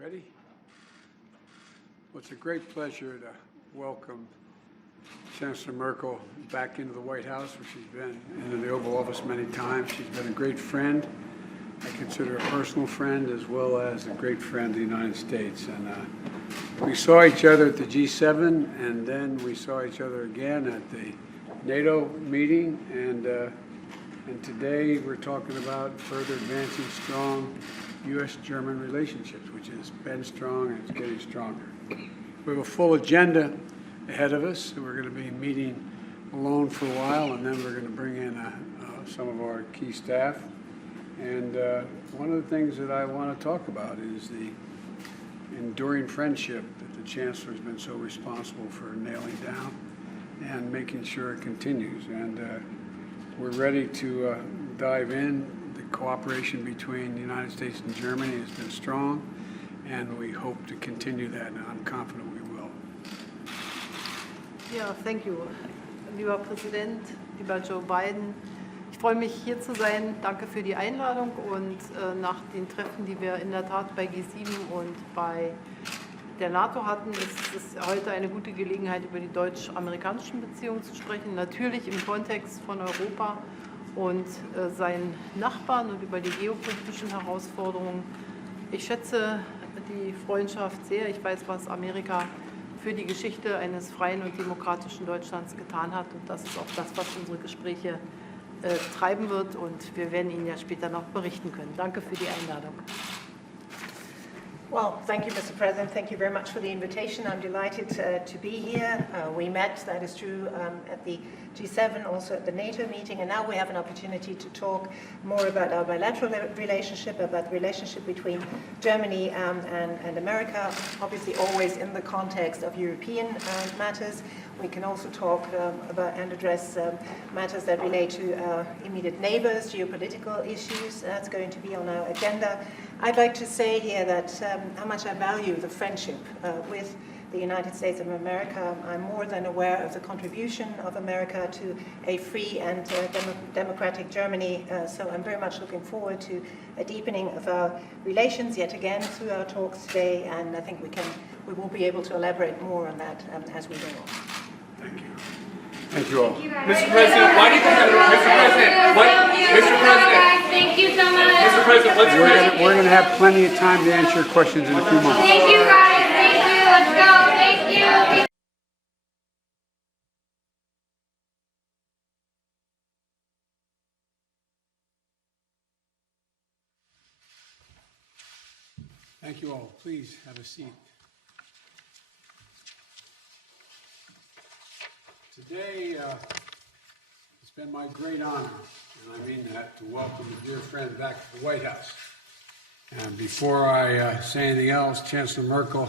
Ready? Well, it's a great pleasure to welcome Chancellor Merkel back into the White House, where she's been into the Oval Office many times. She's been a great friend. I consider her a personal friend as well as a great friend of the United States. And we saw each other at the G7, and then we saw each other again at the NATO meeting. And today we're talking about further advancing strong U.S.-German relationships, which has been strong and it's getting stronger. We have a full agenda ahead of us. We're going to be meeting alone for a while, and then we're going to bring in some of our key staff. And one of the things that I want to talk about is the enduring friendship that the Chancellor has been so responsible for nailing down and making sure it continues. And we're ready to dive in. The cooperation between the United States and Germany has been strong, and we hope to continue that, and I'm confident we will. Ja, thank you. Lieber Präsident, lieber Joe Biden, ich freue mich, hier zu sein. Danke für die Einladung. Und nach den Treffen, die wir in der Tat bei G7 und bei der NATO hatten, ist es heute eine gute Gelegenheit, über die deutsch-amerikanischen Beziehungen zu sprechen. Natürlich im Kontext von Europa und seinen Nachbarn und über die geopolitischen Herausforderungen. Ich schätze die Freundschaft sehr. Ich weiß, was Amerika für die Geschichte eines freien und demokratischen Deutschlands getan hat. Und das ist auch das, was unsere Gespräche treiben wird. Und wir werden Ihnen ja später noch berichten können. Danke für die Einladung. Well, thank you, Mr. President. Thank you very much for the invitation. I'm delighted to be here. We met, that is true, at the G7, also at the NATO meeting, and now we have an opportunity to talk more about our bilateral relationship, about the relationship between Germany and America, obviously always in the context of European matters. We can also talk about and address matters that relate to immediate neighbors, geopolitical issues. That's going to be on our agenda. I'd like to say here that how much I value the friendship with the United States of America. I'm more than aware of the contribution of America to a free and democratic Germany, so I'm very much looking forward to a deepening of our relations yet again through our talks today, and I think we will be able to elaborate more on that as we go on. Thank you. Thank you all. Mr. President, why do you think Mr. President, thank you so much. Mr. President, We're going to have plenty of time to answer your questions in a few moments. Thank you guys. Thank you. Let's go. Thank you. Thank you all. Please have a seat. Today, it's been my great honor, and I mean that, to welcome a dear friend back to the White House. And before I say anything else, Chancellor Merkel,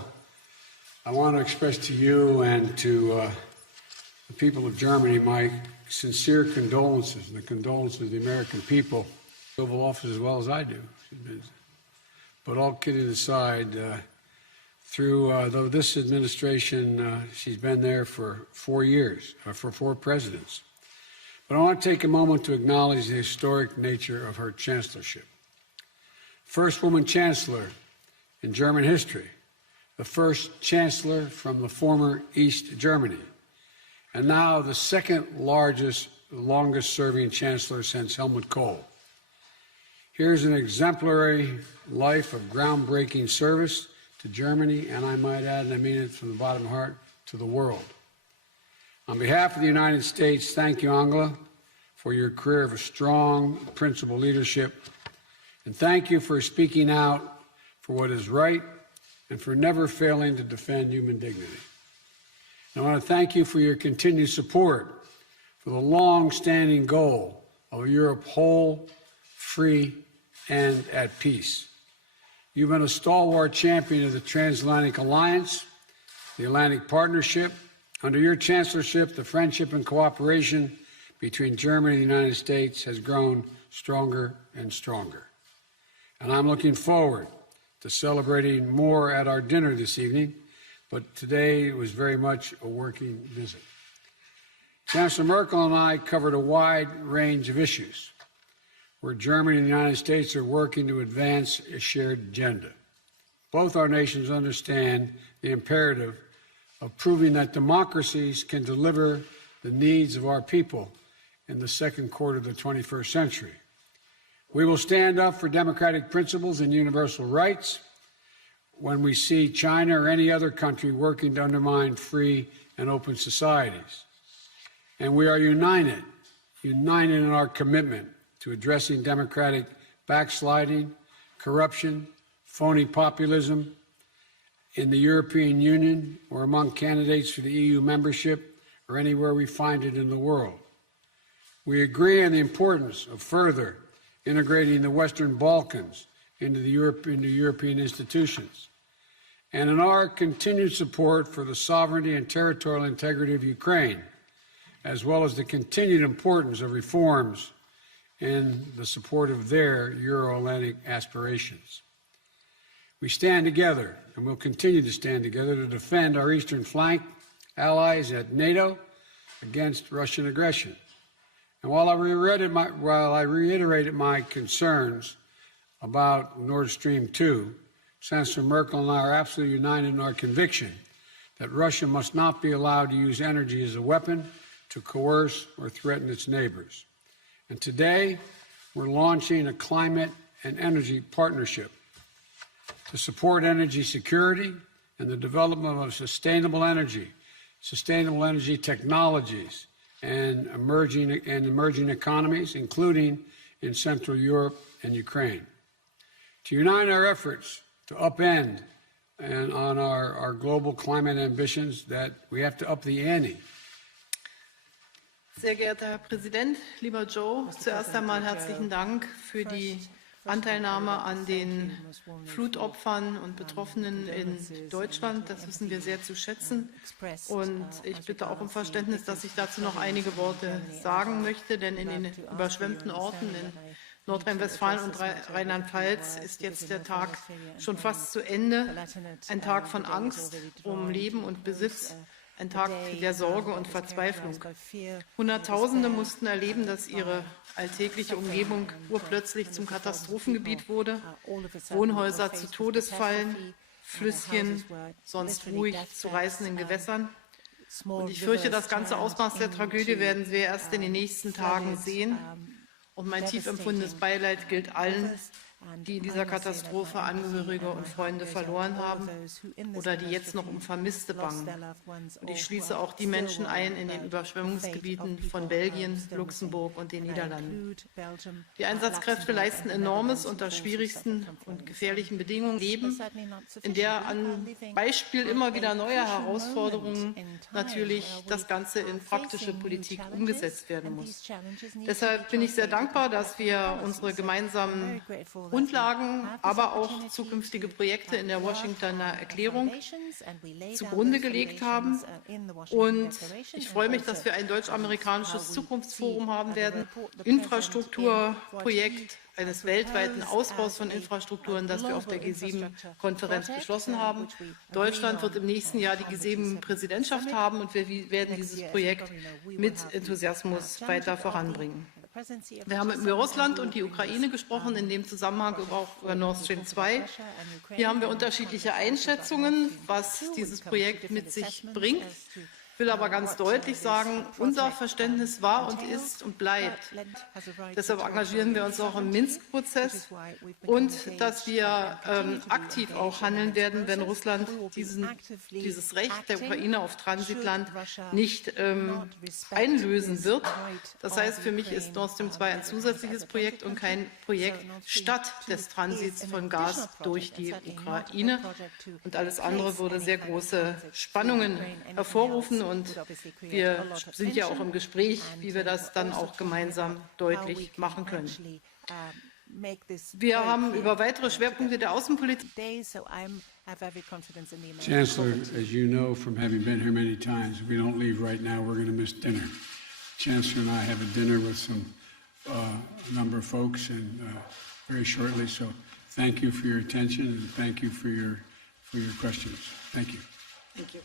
I want to express to you and to the people of Germany my sincere condolences and the condolences of the American people, the Oval Office as well as I do. But all kidding aside, though this administration, she's been there for 4 years, for 4 presidents. But I want to take a moment to acknowledge the historic nature of her chancellorship. First woman chancellor in German history, the first chancellor from the former East Germany, and now the second largest, longest serving chancellor since Helmut Kohl. Here's an exemplary life of groundbreaking service to Germany, and I might add, and I mean it from the bottom of my heart, to the world. On behalf of the United States, thank you, Angela, for your career of strong, principled leadership, and thank you for speaking out for what is right and for never failing to defend human dignity. And I want to thank you for your continued support for the long-standing goal of a Europe whole, free, and at peace. You've been a stalwart champion of the Transatlantic Alliance, the Atlantic Partnership. Under your chancellorship, the friendship and cooperation between Germany and the United States has grown stronger and stronger. And I'm looking forward to celebrating more at our dinner this evening, but today it was very much a working visit. Chancellor Merkel and I covered a wide range of issues where Germany and the United States are working to advance a shared agenda. both our nations understand the imperative of proving that democracies can deliver the needs of our people in the second quarter of the 21st century. We will stand up for democratic principles and universal rights when we see China or any other country working to undermine free and open societies. And we are united in our commitment to addressing democratic backsliding, corruption, phony populism in the European Union or among candidates for the EU membership or anywhere we find it in the world. We agree on the importance of further integrating the Western Balkans into European institutions, and in our continued support for the sovereignty and territorial integrity of Ukraine, as well as the continued importance of reforms in the support of their Euro-Atlantic aspirations. We stand together, and will continue to stand together to defend our eastern flank allies at NATO against Russian aggression. And while I reiterated my concerns about Nord Stream 2, Chancellor Merkel and I are absolutely united in our conviction that Russia must not be allowed to use energy as a weapon to coerce or threaten its neighbors. And today, we're launching a climate and energy partnership to support energy security and the development of sustainable energy technologies, and emerging economies, including in Central Europe and Ukraine. To unite our efforts to upend and on our global climate ambitions, that we have to up the ante. Sehr geehrter Herr Präsident, lieber Joe, zuerst einmal herzlichen Dank für die Anteilnahme an den Flutopfern und Betroffenen in Deutschland. Das wissen wir sehr zu schätzen. Und ich bitte auch um Verständnis, dass ich dazu noch einige Worte sagen möchte, denn in den überschwemmten Orten in Nordrhein-Westfalen und Rheinland-Pfalz ist jetzt der Tag schon fast zu Ende. Ein Tag von Angst um Leben und Besitz. Ein Tag der Sorge und Verzweiflung. Hunderttausende mussten erleben, dass ihre alltägliche Umgebung urplötzlich zum Katastrophengebiet wurde, Wohnhäuser zu Todesfallen, Flüsschen sonst ruhig zu reißenden Gewässern. Und ich fürchte, das ganze Ausmaß der Tragödie werden wir erst in den nächsten Tagen sehen. Und mein tief empfundenes Beileid gilt allen, die in dieser Katastrophe Angehörige und Freunde verloren haben oder die jetzt noch um Vermisste bangen. Und ich schließe auch die Menschen ein in den Überschwemmungsgebieten von Belgien, Luxemburg und den Niederlanden. Die Einsatzkräfte leisten Enormes unter schwierigsten und gefährlichen Bedingungen, leben, in der an Beispiel immer wieder neuer Herausforderungen natürlich das Ganze in praktische Politik umgesetzt werden muss. Deshalb bin ich sehr dankbar, dass wir unsere gemeinsamen Grundlagen, aber auch zukünftige Projekte in der Washingtoner Erklärung zugrunde gelegt haben. Und ich freue mich, dass wir ein deutsch-amerikanisches Zukunftsforum haben werden, Infrastrukturprojekt eines weltweiten Ausbaus von Infrastrukturen, das wir auf der G7-Konferenz beschlossen haben. Deutschland wird im nächsten Jahr die G7-Präsidentschaft haben und wir werden dieses Projekt mit Enthusiasmus weiter voranbringen. Wir haben über Russland und die Ukraine gesprochen, in dem Zusammenhang auch über Nord Stream 2. Hier haben wir unterschiedliche Einschätzungen, was dieses Projekt mit sich bringt. Ich will aber ganz deutlich sagen, unser Verständnis war und ist und bleibt. Deshalb engagieren wir uns auch im Minsk-Prozess und dass wir aktiv auch handeln werden, wenn Russland dieses Recht der Ukraine auf Transitland nicht einlösen wird. Das heißt, für mich ist Nord Stream 2 ein zusätzliches Projekt und kein Projekt statt des Transits von Gas durch die Ukraine. Und alles andere würde sehr große Spannungen hervorrufen. Und wir sind ja auch im Gespräch, wie wir das dann auch gemeinsam deutlich machen können. Wir haben über weitere Schwerpunkte der Außenpolitik. Chancellor, as you know from having been here many times, if we don't leave right now, we're going to miss dinner. Chancellor and I have a dinner with a number of folks and very shortly. So thank you for your attention and thank you for your questions. Thank you. Thank you.